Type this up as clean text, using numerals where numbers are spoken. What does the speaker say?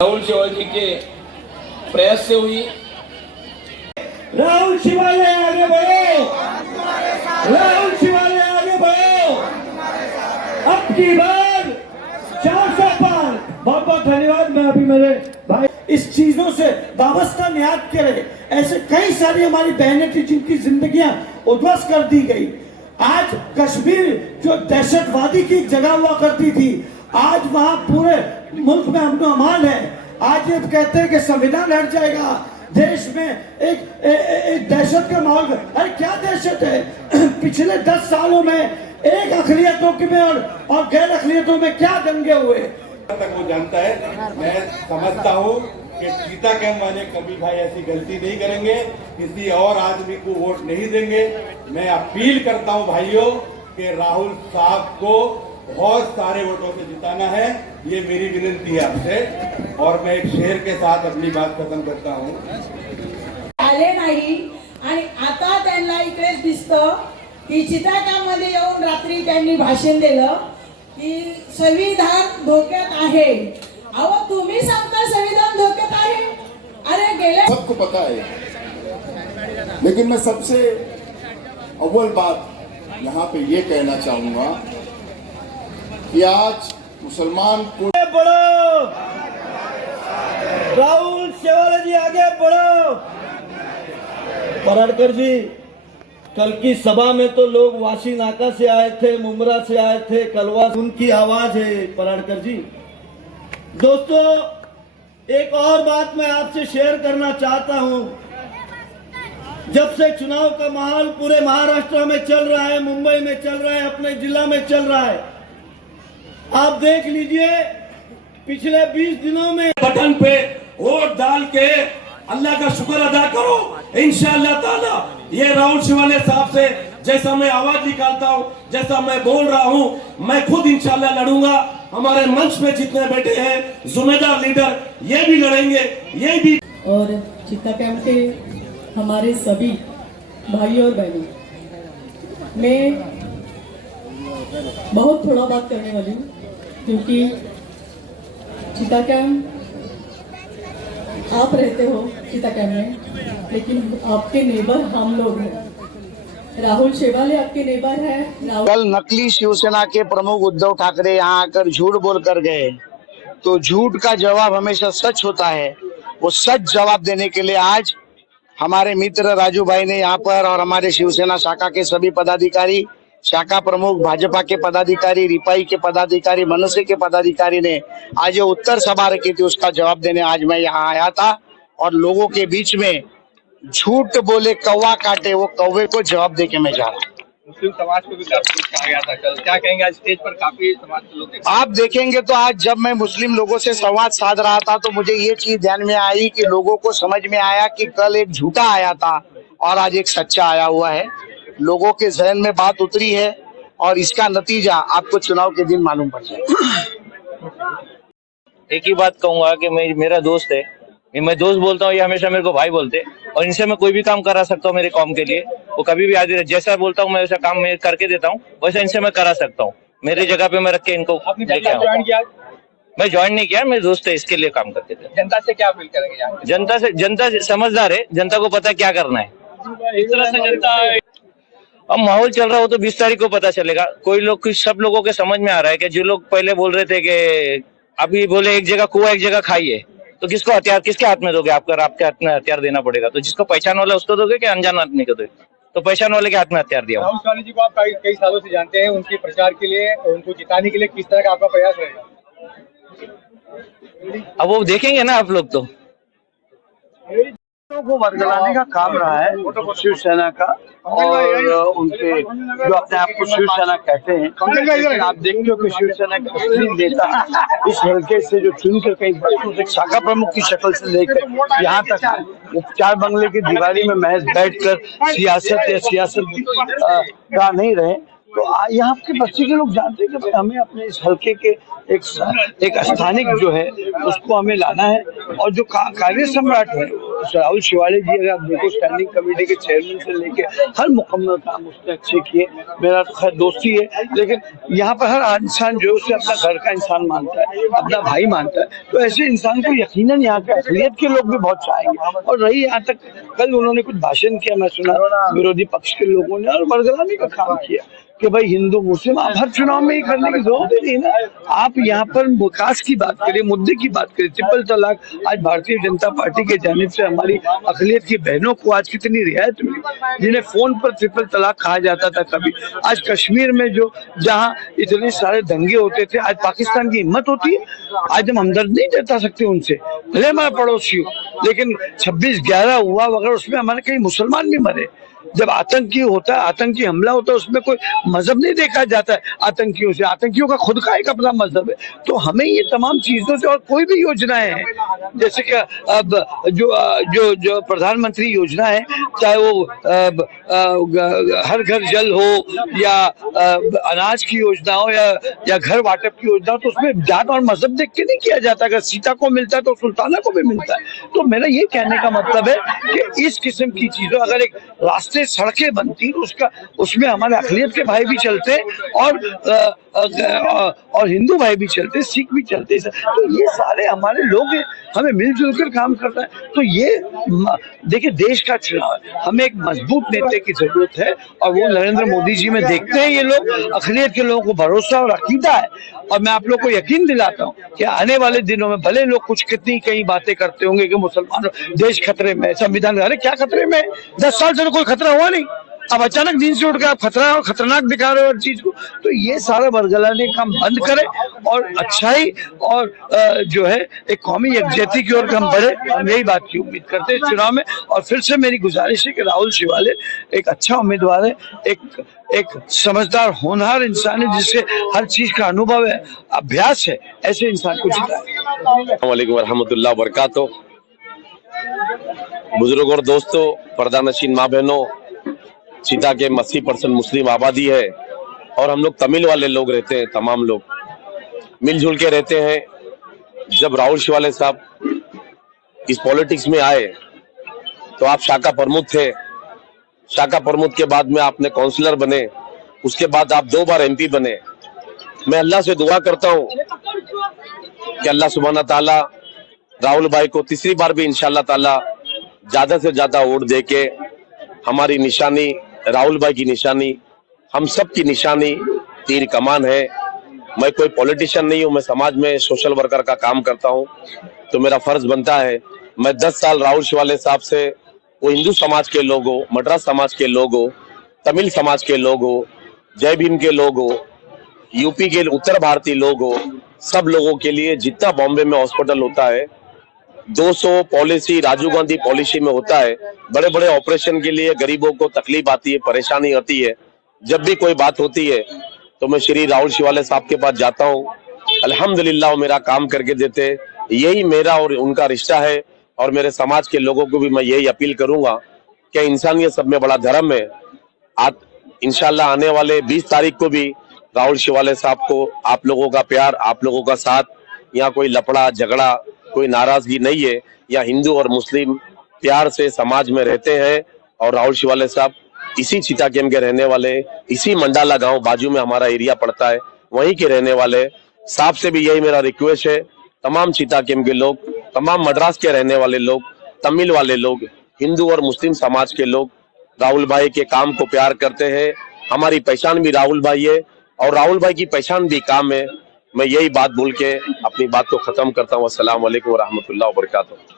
राहुल शेवाली के प्रयास से हुई। राहुल शेवाली आगे बढ़ो, राहुल शेवाली आगे बढ़ो, अब की बार 400 पार। बहुत बहुत धन्यवाद। मैं अभी मेरे भाई इस चीजों से वाबस्ता नियात करे। ऐसे कई सारी हमारी बहनें थी जिनकी जिंदगियां उद्ध्वस्त कर दी गई। आज कश्मीर जो दहशतवादी की जगह हुआ करती थी, आज वहां पूरे मुल्क में अमन अमान है। आज ये कहते हैं कि संविधान हट जाएगा, देश में एक दहशत का माहौल। अरे क्या दहशत है? पिछले 10 सालों में एक अखिलियतों में और गैर अखिलियतों में क्या दंगे हुए तक वो जानता है। मैं समझता हूँ कि चीता कैंप वाले कभी भाई ऐसी गलती नहीं करेंगे, किसी और आदमी को वोट नहीं देंगे। मैं अपील करता हूँ भाइयों कि राहुल साहब को बहुत सारे वोटों से जिताना है, ये मेरी विनती है आपसे। और मैं एक शेर के साथ अपनी बात खत्म करता हूँ। आले नाही आणि आता त्यांना इकडेच दिसतं की चिताकामध्ये येऊन रात्री त्यांनी भाषण दिलं की संविधान धोक्यात आहे। अहो तुम्ही सांगता संविधान धोक्यात आहे? अरे गेले सबको पता है, लेकिन मैं सबसे अव्वल बात यहाँ पे ये कहना चाहूंगा कि आज मुसलमान को बढ़ो, राहुल शेवाली जी आगे बढ़ो। पराड़कर जी, कल की सभा में तो लोग वाशी नाका से आए थे, मुमरा से आए थे, कलवा, उनकी आवाज है पराड़कर जी। दोस्तों, एक और बात मैं आपसे शेयर करना चाहता हूं। जब से चुनाव का माहौल पूरे महाराष्ट्र में चल रहा है, मुंबई में चल रहा है, अपने जिला में चल रहा है, आप देख लीजिए पिछले 20 दिनों में बटन पे वोट डाल के अल्लाह का शुक्र अदा करो। इंशाअल्लाह ताला ये राहुल शेवाली साहब से जैसा मैं आवाज निकालता हूँ, जैसा मैं बोल रहा हूँ, मैं खुद इंशाअल्लाह लड़ूंगा। हमारे मंच में जितने बैठे हैं जिम्मेदार लीडर, ये भी लड़ेंगे, ये भी। और चित्ता कैंप के हमारे सभी भाई और बहनों, मैं बहुत थोड़ा बात करने वाली हूँ क्योंकि चित्ता कैंप आप रहते हो चित्ता कैंप में, लेकिन आपके नेबर हम लोग हैं। राहुल शेवाली आपके नेबर है। कल नकली शिवसेना के प्रमुख उद्धव ठाकरे यहाँ आकर झूठ बोल कर गए, तो झूठ का जवाब हमेशा सच होता है। वो सच जवाब देने के लिए आज हमारे मित्र राजू भाई ने यहाँ पर, और हमारे शिवसेना शाखा के सभी पदाधिकारी, शाखा प्रमुख, भाजपा के पदाधिकारी, रिपाई के पदाधिकारी, मनसे के पदाधिकारी ने आज जो उत्तर सभा रखी थी उसका जवाब देने आज मैं यहाँ आया था। और लोगों के बीच में झूठ बोले कौवा काटे, वो कौवे को जवाब दे के मैं जा रहा हूँ। मुस्लिम समाज को भी काफी कुछ कहा गया था कल, क्या कहेंगे? आज स्टेज पर काफी समाज के लोग आप देखेंगे तो आज जब मैं मुस्लिम लोगों से संवाद साध रहा था तो मुझे ये चीज ध्यान में आई कि लोगों को समझ में आया कि कल एक झूठा आया था और आज एक सच्चा आया हुआ है। लोगों के जहन में बात उतरी है और इसका नतीजा आपको चुनाव के दिन मालूम पड़ जाएगा। एक ही बात कहूंगा कि मेरा दोस्त है, मैं दोस्त बोलता हूँ, ये हमेशा मेरे को भाई बोलते, और इनसे मैं कोई भी काम करा सकता हूँ मेरे कौम के लिए। वो कभी भी आदि जैसा बोलता हूँ मैं वैसा काम मैं करके देता हूँ, वैसा इनसे मैं करा सकता हूँ। मेरी जगह पे मैं रख के इनको लेके आऊँ। मैं ज्वाइन नहीं किया, मेरे दोस्त है, इसके लिए काम करते थे। जनता से क्या अपील करेंगे? जनता समझदार है, जनता को पता है क्या करना है। इस तरह से जनता अब माहौल चल रहा हो तो 20 तारीख को पता चलेगा। कोई लोग, सब लोगों के समझ में आ रहा है कि जो लोग पहले बोल रहे थे कि अभी बोले एक जगह कुआ एक जगह खाइए, तो किसको हथियार किसके हाथ में दोगे? आपके हाथ में हथियार देना पड़ेगा। तो जिसको पहचान वाला उसको दोगे कि अनजान आदमी को दोगे? तो पहचान वाले के हाथ में हथियार दिया। राहुल शेवाली जी को आप कई सालों से जानते हैं, उनके प्रचार के लिए, उनको जिताने के लिए किस तरह का आपका प्रयास रहेगा? अब वो देखेंगे ना आप लोग। तो को बरगलाने का काम रहा है शिवसेना का, और उनके जो अपने आप को शिवसेना कहते हैं, लेकिन आप देखते हो कि शिवसेना के असली नेता इस हल्के से जो चुनकर कई बच्चों से शाखा प्रमुख की शक्ल से लेकर यहाँ तक उपचार बंगले की दीवारी में महज बैठकर सियासत का नहीं रहे। तो यहाँ के बच्चे के लोग जानते हैं कि भाई हमें अपने इस हल्के के एक स्थानिक जो है उसको हमें लाना है, और जो कार्य सम्राट है राहुल शिवाले जी, अगर आप देखो स्टैंडिंग कमेटी के चेयरमैन से लेके हर मुकम्मल काम उसने अच्छे किए। मेरा तो खैर दोस्ती है, लेकिन यहाँ पर हर इंसान जो उसे अपना घर का इंसान मानता है, अपना भाई मानता है, तो ऐसे इंसान को यकीनन यहाँ के अक़लियत के लोग भी बहुत चाहेंगे। और रही यहाँ तक, कल उन्होंने कुछ भाषण किया, मैं सुना विरोधी पक्ष के लोगों ने, और वर्गलाने का काम किया कि भाई हिंदू मुस्लिम, आप हर चुनाव में ही करने की जरूरत ही नहीं ना। आप यहाँ पर विकास की बात करिए, मुद्दे की बात करिए। ट्रिपल तलाक, आज भारतीय जनता पार्टी के जानिब से हमारी अक़लियत की बहनों को आज कितनी रियायत मिली, जिन्हें फोन पर ट्रिपल तलाक कहा जाता था कभी। आज कश्मीर में जो जहाँ इतने सारे दंगे होते थे, आज पाकिस्तान की हिम्मत होती है, आज हम हमदर्द नहीं जता सकते उनसे, भले हमारा पड़ोसी हो, लेकिन 26/11 हुआ, अगर उसमें हमारे कई मुसलमान भी मरे। जब आतंकी होता है, आतंकी हमला होता है, उसमें कोई मजहब नहीं देखा जाता है आतंकियों से, आतंकियों का खुद का एक अपना मजहब है। तो हमें ये तमाम चीजों से, और कोई भी योजनाएं हैं, जैसे कि अब जो प्रधानमंत्री योजना है, चाहे वो हर घर जल हो या अनाज की योजना हो या घर वाटप की योजना हो, तो उसमें जात और मजहब देख के नहीं किया जाता। अगर सीता को मिलता है तो सुल्ताना को भी मिलता है। तो मेरा ये कहने का मतलब है कि इस किस्म की चीजों, अगर एक रास्ते सड़कें बनती तो उसमें हमारे अक़लियत के भाई भी चलते और हिंदू भाई भी चलते, सिख भी चलते। तो ये सारे हमारे लोग हैं, हमें मिलजुल कर काम करना है। तो ये देखिए, देश का चुनाव है, हमें एक मजबूत नेता की जरूरत है, और वो नरेंद्र मोदी जी में देखते हैं ये लोग। अक़लियत के लोगों को भरोसा और अकीदा है, और मैं आप लोग को यकीन दिलाता हूँ कि आने वाले दिनों में भले लोग कुछ कितनी कई बातें करते होंगे कि मुसलमानों देश खतरे में, संविधान, अरे क्या खतरे में? 10 साल से तो कोई खतरा हुआ नहीं, अब अचानक दिन से उठकर आप खतरा और खतरनाक दिखा रहे हो हर चीज को। तो ये सारा बरगलाने का काम बंद करें, और अच्छाई और जो है एक कौमी यकजहती की ओर हम बढ़े। हम यही बात की उम्मीद करते हैं चुनाव में। और फिर से मेरी गुजारिश है कि राहुल शिवाले एक अच्छा उम्मीदवार है, एक समझदार होनहार इंसान है, जिससे हर चीज का अनुभव है, अभ्यास है, ऐसे इंसान को जिताएं। अस्सलाम वालेकुम वरहमतुल्लाह वबरकातुहू। बुजुर्ग और दोस्तों, पर्दानशीन माँ बहनों, चीता के 80% मुस्लिम आबादी है, और हम लोग तमिल वाले लोग रहते हैं, तमाम लोग मिलजुल के रहते हैं। जब राहुल शिवाले साहब इस पॉलिटिक्स में आए तो आप शाखा प्रमुख थे, शाखा प्रमुख के बाद में आपने काउंसलर बने, उसके बाद आप 2 बार MP बने। मैं अल्लाह से दुआ करता हूँ कि अल्लाह सुब्हाना ताला राहुल भाई को तीसरी बार भी इंशाअल्लाह ताला ज्यादा से ज्यादा वोट दे के हमारी निशानी, राहुल भाई की निशानी, हम सब की निशानी तीर कमान है। मैं कोई पॉलिटिशियन नहीं हूँ, मैं समाज में सोशल वर्कर का काम करता हूँ, तो मेरा फर्ज बनता है मैं 10 साल राहुल शिवाले साहब से, वो हिंदू समाज के लोग हो, मद्रास समाज के लोग हो, तमिल समाज के लोग हो, जय भीम के लोग हो, यूपी के उत्तर भारतीय लोग हो, सब लोगों के लिए जितना बॉम्बे में हॉस्पिटल होता है, 200 पॉलिसी राजीव गांधी पॉलिसी में होता है, बड़े बड़े ऑपरेशन के लिए गरीबों को तकलीफ आती है, परेशानी आती है, जब भी कोई बात होती है तो मैं श्री राहुल शिवाले साहब के पास जाता हूँ। अल्हम्दुलिल्लाह वो मेरा काम करके देते। यही मेरा और उनका रिश्ता है, और मेरे समाज के लोगों को भी मैं यही अपील करूंगा कि इंसानियत सब में बड़ा धर्म है। इंशाल्लाह आने वाले 20 तारीख को भी राहुल शिवाले साहब को आप लोगों का प्यार, आप लोगों का साथ, यहाँ कोई लफड़ा झगड़ा, कोई नाराजगी नहीं है। यहाँ हिंदू और मुस्लिम प्यार से समाज में रहते हैं। और राहुल शिवाले साहब इसी चीता कैंप के रहने वाले, इसी मंडाला गांव बाजू में हमारा एरिया पड़ता है, वहीं के रहने वाले। साहब से भी यही मेरा रिक्वेस्ट है, तमाम चीता कैंप के लोग, तमाम मद्रास के रहने वाले लोग, तमिल वाले लोग, हिंदू और मुस्लिम समाज के लोग राहुल भाई के काम को प्यार करते हैं। हमारी पहचान भी राहुल भाई है, और राहुल भाई की पहचान भी काम है। मैं यही बात बोल के अपनी बात को खत्म करता हूँ। अस्सलाम वालेकुम व रहमतुल्लाहि व बरकातुहू।